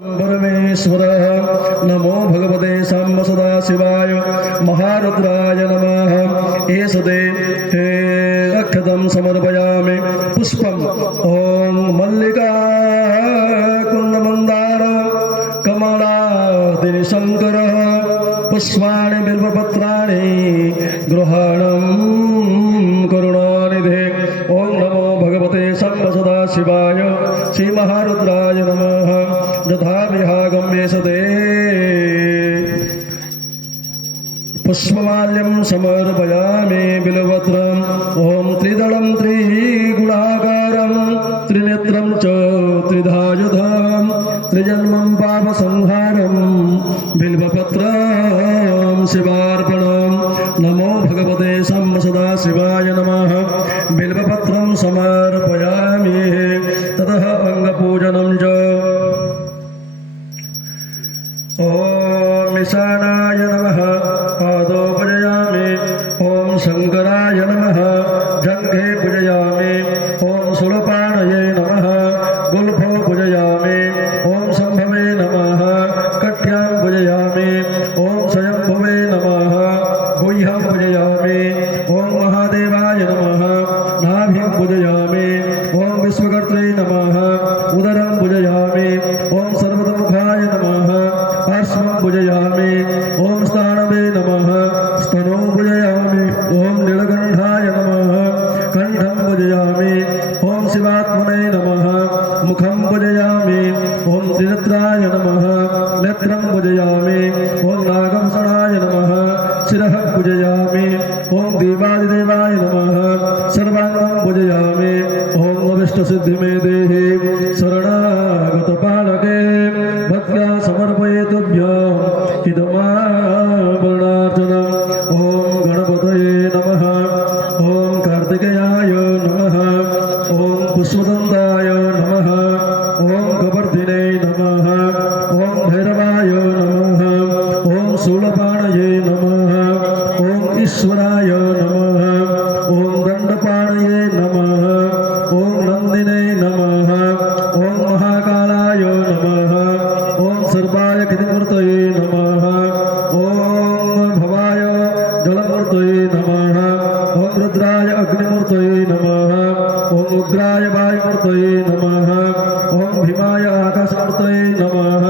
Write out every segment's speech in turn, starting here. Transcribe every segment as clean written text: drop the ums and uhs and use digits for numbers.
परमेश्वर नमो भगवते साम्ब सदाशिवाय महारुद्राय नमः। एषदे हे अक्षतं समर्पयामि पुष्पम् ॐ मल्लिका कुन्दमन्दार कमलादिशङ्कर पुष्पाणि बिल्वपत्राणि गृहाणं करुणानिधे। ॐ नमो भगवते साम्ब सदाशिवाय श्रीमहारुद्राय नमः। यथा विहागम्येषते पुष्पमाल्यं समर्पयामि बिल्वपत्रम् ॐ त्रिदलं त्रिगुणाकारं त्रिनेत्रं च त्रिधायुधं त्रिजन्मं पापसंहारं बिल्वपत्रं शिवार्पणं। नमो भगवते साम्ब सदाशिवाय नमः। बिल्वपत्रं समर्पयामि ततः अङ्गपूजनं च। ॐ ईशानाय नमः पादौ पूजयामि। ॐ शङ्कराय नमः जङ्घे पूजयामि। ॐ शूलपाणये नमः गुल्फो पूजयामि। ॐ शम्भवे नमः कट्यां पूजयामि। ॐ स्वयंभुवे नमः गुह्यं पूजयामि। ॐ महादेवाय नमः नाभिं पूजयामि। ॐ विश्वकर्त्रे नमः उदरं पूजयामि। ॐ सर्वतोमुखाय नमः पार्श्वं पूजयामि। ॐ स्थानवे नमः स्तनौ पूजयामि। ॐ नीलकण्ठाय नमः कण्ठं पूजयामि। ॐ शिवात्मने नमः मुखं पूजयामि। ॐ त्रिनेत्राय नमः नेत्रं पूजयामि। ॐ नागभूषणाय नमः शिरः पूजयामि। ॐ देवादिदेवाय नमः सर्वाङ्गं पूजयामि। ॐ अभीष्टसिद्धिमे देहि शरणागतपालके भक्त्या समर्पये तुभ्यम् इदमाभरणार्चनम्। ॐ गणपतये नमः। ॐ कार्तिकेयाय नमः। ॐ पुष्पदन्ताय नमः। ॐ कपर्दिने नमः। ॐ भैरवाय नमः। ॐ शूलपाणये नमः। ॐ ईश्वराय नमः। ॐ दण्डपाणये नमः। ॐ नन्दिने नमः। ॐ महाकालाय नमः। ॐ सर्वाय गिरिमूर्तये नमः। ॐ भवाय जलमूर्तये नमः। ॐ रुद्राय अग्निमूर्तये नमः। ॐ उग्राय वायुमूर्तये नमः। ॐ भीमाय आकाशमूर्तये नमः।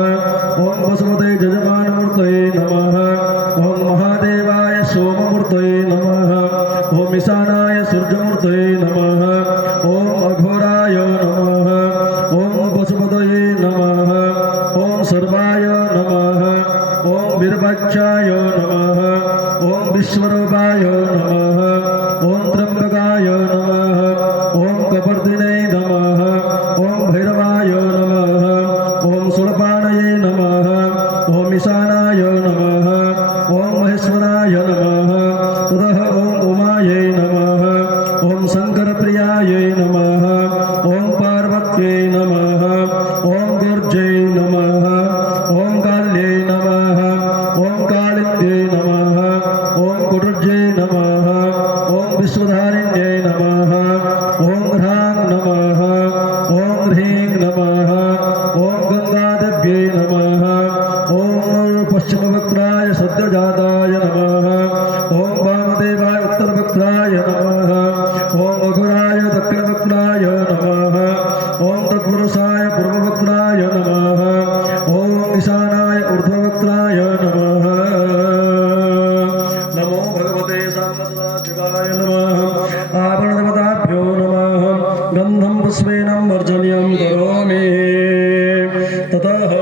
ॐ वसुमते जजमानमूर्तये नमः। ॐ महादेवाय सोममूर्तये नमः। ॐ ईशानाय सूर्यमूर्तये नमः। ॐ अघोराय नमः। ॐ पशुपतये नमः। ॐ सर्वाय नमः। ॐ वीरभक्षाय नमः। ॐ विश्वरूपाय नमः। ॐ त्र्यम्बकाय नमः। ॐ कपर्दिने नमः। ॐ भैरवाय नमः। ॐ शूलपाणये नमः। ॐ ईशानाय नमः। ॐ महेश्वराय नमः। ततः ॐ उमायै नमः। ॐ शङ्करप्रियायै नमः। ॐ पार्वत्यै नमः। ॐ दुर्जै नमः। ॐ काल्यै नमः। ॐ कालिन्दै नमः। ॐ कुटुर्जै नमः। ॐ विश्वधारिण्यै नमः। ॐ ह्रां नमः। ॐ ह्रीं नमः। ॐ गङ्गादेव्यै नमः। ॐ पश्चिमवक्त्राय सद्यजाताय नमः। ॐ वामदेवाय उत्तरवक्त्राय नमः। ॐ अघोराय दक्षिणवक्त्राय नमः। ॐ तत्पुरुषाय पूर्ववक्त्राय नमः। ॐ ईशानाय ऊर्ध्ववक्त्राय नमः। नमो भगवते साम्ब सदाशिवाय नमः। आवरणदेवताभ्यो नमः। गन्धं पुष्पेण वर्जनीयं करोमि ततः